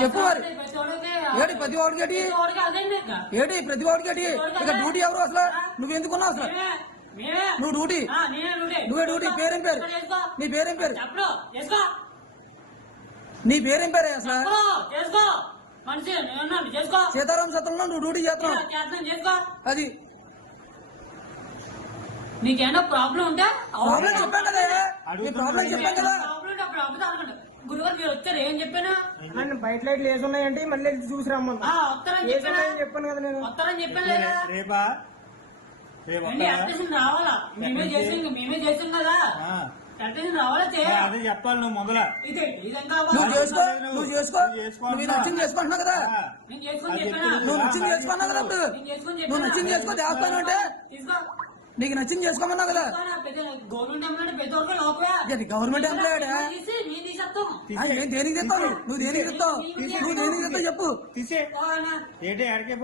చెప్పువారు AD ప్రతి ఒక్కడికి AD AD ప్రతి ఒక్కడికి డ్యూటీ ఎవరు అసలు నువ్వు ఎందుకున్నావు అసలు నువ్వు డ్యూటీ డ్యూటీ పేరేం పేరు నీ పేరేం పేరు నీ పేరేం పేరే అసలు సీతారాం సత్రంలో నువ్వు డ్యూటీ చేస్తున్నావు అది ప్రాబ్లం ఉంటే ప్రాబ్లం చెప్పాను కదా ప్రాబ్లం చెప్పాను ప్రాబ్లం మీరు వచ్చారు ఏం చెప్పాను బయట లైట్ లేచున్నాయండి మళ్ళీ చూసి రమ్మంది ఉత్తరం చెప్పాను చెప్పాను కదా నేను ఉత్తరం చెప్పలేదాసిన రావాలా మేమే చేసి మేమే చేస్తున్నదా నువ్వు నచ్చింది చేసుకుంటున్నావు కదా నువ్వు నచ్చింది చేసుకుంటున్నావు కదా నువ్వు నచ్చింది చేసుకో దేవస్థానం అంటే నీకు నచ్చింది చేసుకోమన్నావు కదా గవర్నమెంట్ ఏం దేనికి తెస్తావు నువ్వు దేనికి తెస్తావు నువ్వు దేనికి తెస్తావు చెప్పు ఎక్కడికి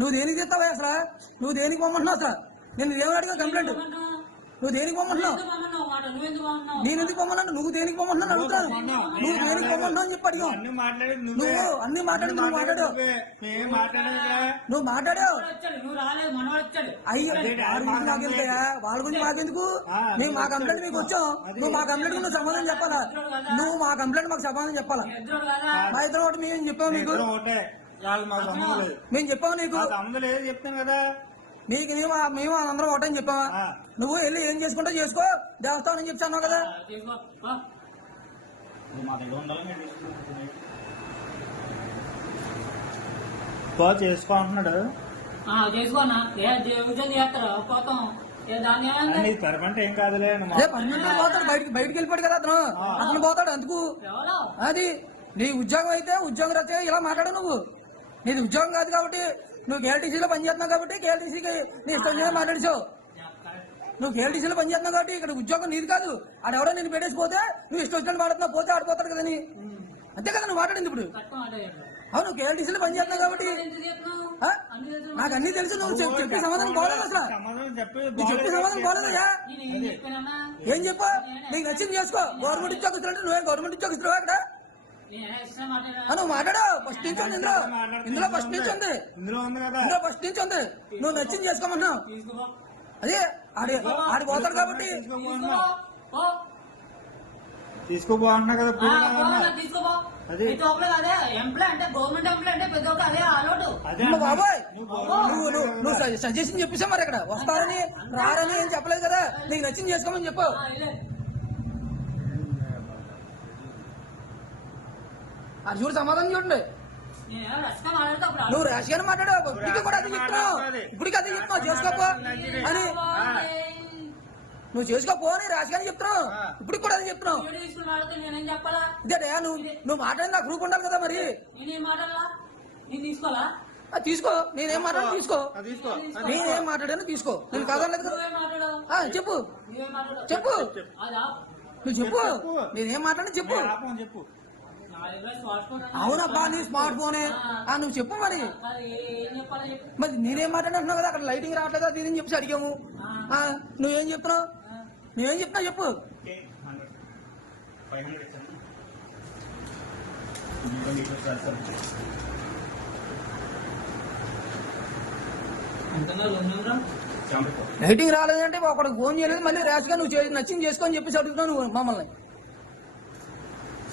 నువ్వు దేనికి తెస్తావా నువ్వు దేనికి పోమంటున్నావు సార్ నేను ఏమో కంప్లైంట్ నువ్వు దేనికి పోమంటున్నావు నేను ఎందుకు పోమన్నాను నువ్వు దేనికి పోమంటున్నావు నువ్వు దేనికి పోమంటున్నావు చెప్పాడు నువ్వు అన్ని మాట్లాడుతు నువ్వు మాట్లాడావు నువ్వు మాట్లాడావు అయ్యో మాకు వాళ్ళ గురించి మాకెందుకు మేము మా కంప్లైంట్ మీకు వచ్చాం నువ్వు మా కంప్లైంట్ నువ్వు సమాధానం చెప్పాలా నువ్వు మా కంప్లైంట్ మాకు సమాధానం చెప్పాలా మా ఇద్దరు ఒకటి మేము చెప్పాము నీకు మేము చెప్పాము నీకు చెప్తాను కదా నీకు మేము మేము అందరం ఒకటని చెప్పావా నువ్వు వెళ్ళి ఏం చేసుకుంటే చేసుకో దేవస్థానం నేను చెప్తాను కదా చేసుకో అంటున్నాడు బయటికి వెళ్ళిపోడు కదా అతను అతను పోతాడు అందుకు అది నీ ఉద్యోగం అయితే ఉద్యోగం రచ్చగా ఇలా మాట్లాడు నువ్వు నీది ఉద్యోగం కాదు కాబట్టి నువ్వు కేఎల్టీసీలో పనిచేస్తున్నావు కాబట్టి కేఎల్టీసీకి నీ ఇష్టం చేసి మాట్లాడేసావు నువ్వు కేఎల్టీసీలో పనిచేస్తున్నావు కాబట్టి ఇక్కడ ఉద్యోగం నీది కాదు అది ఎవడో నేను పెట్టేసిపోతే నువ్వు ఇష్టం వచ్చినట్టు మాట్లాడు పోతే ఆడిపోతాడు కదా అంతే కదా నువ్వు మాట్లాడింది ఇప్పుడు అవును కేఎల్టీసీలో పనిచేస్తున్నావు కాబట్టి నాకు అన్ని తెలుసు నువ్వు చెప్పే సమాధానం పోలేదు అసలు చెప్పే సమాధానం పోలేదయ్యా ఏం చెప్పా నీకు నచ్చింది చేసుకో గవర్నమెంట్ ఉద్యోగిస్తున్నట్టు నువ్వే గవర్నమెంట్ ఉద్యోగిస్తున్నావు అక్కడ నువ్వు మాట్లాడు ఫస్ట్ నుంచి ఉంది ఇందులో ఇందులో ఫస్ట్ నుంచి ఉంది ఇందులో ఫస్ట్ నుంచి ఉంది నువ్వు నచ్చింది చేసుకోమన్నా అది ఆడి ఆడి పోతాడు కాబట్టి తీసుకోబో అన్న కదా నువ్వు సజెషన్ చెప్పేసా మరి ఇక్కడ వస్తారని రారని ఏం చెప్పలేదు కదా నీకు నచ్చింది చేసుకోమని చెప్పు అర్జునుడు సమాధానం చూడండి నువ్వు రాజకీయ మాట్లాడావు ఇప్పటికీ కూడా అది చెప్తున్నావు ఇప్పటికి అది చెప్తున్నావు చేసుకోపో అని నువ్వు చేసుకోపో అని రాజకీయాన్ని చెప్తున్నావు ఇప్పటికి కూడా అది చెప్తున్నావు ఇదే నువ్వు నువ్వు మాట్లాడిన నాకు గ్రూప్ ఉండాలి కదా మరి తీసుకో నేనేం మాట్లాడి తీసుకో నేనేం మాట్లాడాను తీసుకో నేను కాదనలేదు కదా చెప్పు చెప్పు నువ్వు చెప్పు నేనేం మాట్లాడినా చెప్పు అవునబ్బా నీ స్మార్ట్ ఫోనే నువ్వు చెప్పు మరి మరి నేనేం మాట్లాడుతున్నావు కదా అక్కడ లైటింగ్ రావట్లేదా దీని చెప్పి అడిగాము నువ్వేం చెప్తున్నావు నువ్వేం చెప్తున్నావు చెప్పు లైటింగ్ రాలేదంటే ఒకటి ఫోన్ చేయలేదు మళ్ళీ రాష్గా నువ్వు నచ్చింది చేసుకో అని చెప్పేసి అడుగుతున్నావు నువ్వు మమ్మల్ని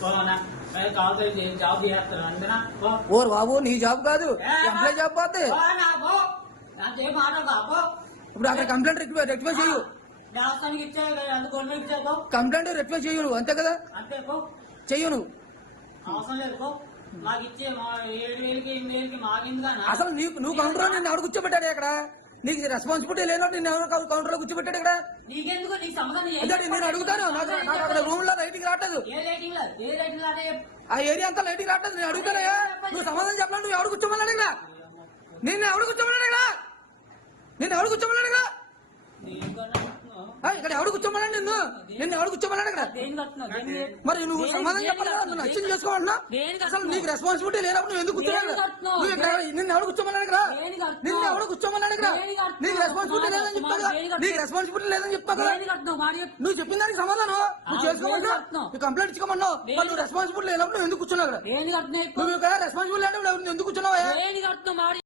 ఓ బాబు నీ జాబ్ కాదు ఎంప్లాయ్ జాబ్ పోతే ఇప్పుడు అక్కడ కంప్లైంట్ రెక్టిఫై చేయు కంప్లైంట్ రెక్టిఫై చేయు అంతే కదా చెయ్యు నువ్వు అవసరం లేదు మాకు ఇచ్చే అసలు నువ్వు కంట్రోల్ నేను అడుగు వచ్చి ఇక్కడ నీకు రెస్పాన్సిబిలిటీ లేనప్పుడు నేను కౌంటర్ లో కూర్చోబెట్టాడు ఇక్కడ నేను అడుగుతాను రూమ్ లో లైటింగ్ రావట్లేదు ఆ ఏరియా అంతా లైటింగ్ రావట్లేదు నేను అడుగుతానే నువ్వు సమాధానం చెప్పాలి నువ్వు ఎవడు కూర్చోమన్నాడు ఇక్కడ నేను ఎవడు కూర్చోమన్నాడు ఇక్కడ నేను ఎవడు కూర్చోమన్నాడు ఇక్కడ ఇక్కడ ఎవడు కూర్చోమన్నా నిన్ను నిన్ను ఎవడు కూర్చోమన్నాడు ఇక్కడ మరి నువ్వు సమాధానం చెప్పలేదు నువ్వు నచ్చిన చేసుకోవాలన్నా అసలు నీకు రెస్పాన్సిబిలిటీ లేనప్పుడు నువ్వు ఎందుకు కూర్చోవాలి నువ్వు ఇక్కడ నిన్ను ఎవడు కూర్చోమన్నాడు ఇక్కడ నిన్ను ఎవడు కూర్చోమన్నాడు ఇక్కడ నీకు రెస్పాన్సిబిలిటీ లేదని చెప్పాను నీకు రెస్పాన్సిబిలిటీ లేదని చెప్పాను నువ్వు చెప్పిన దానికి సమాధానం నువ్వు చేసుకోమన్నా నువ్వు కంప్లైంట్ ఇచ్చుకోమన్నావు మరి నువ్వు రెస్పాన్సిబిలిటీ లేనప్పుడు నువ్వు ఎందుకు కూర్చున్నావు నువ్వు ఇక్కడ రెస్పాన్సిబిలిటీ లేదు ఎందుకు కూర్చున్నావు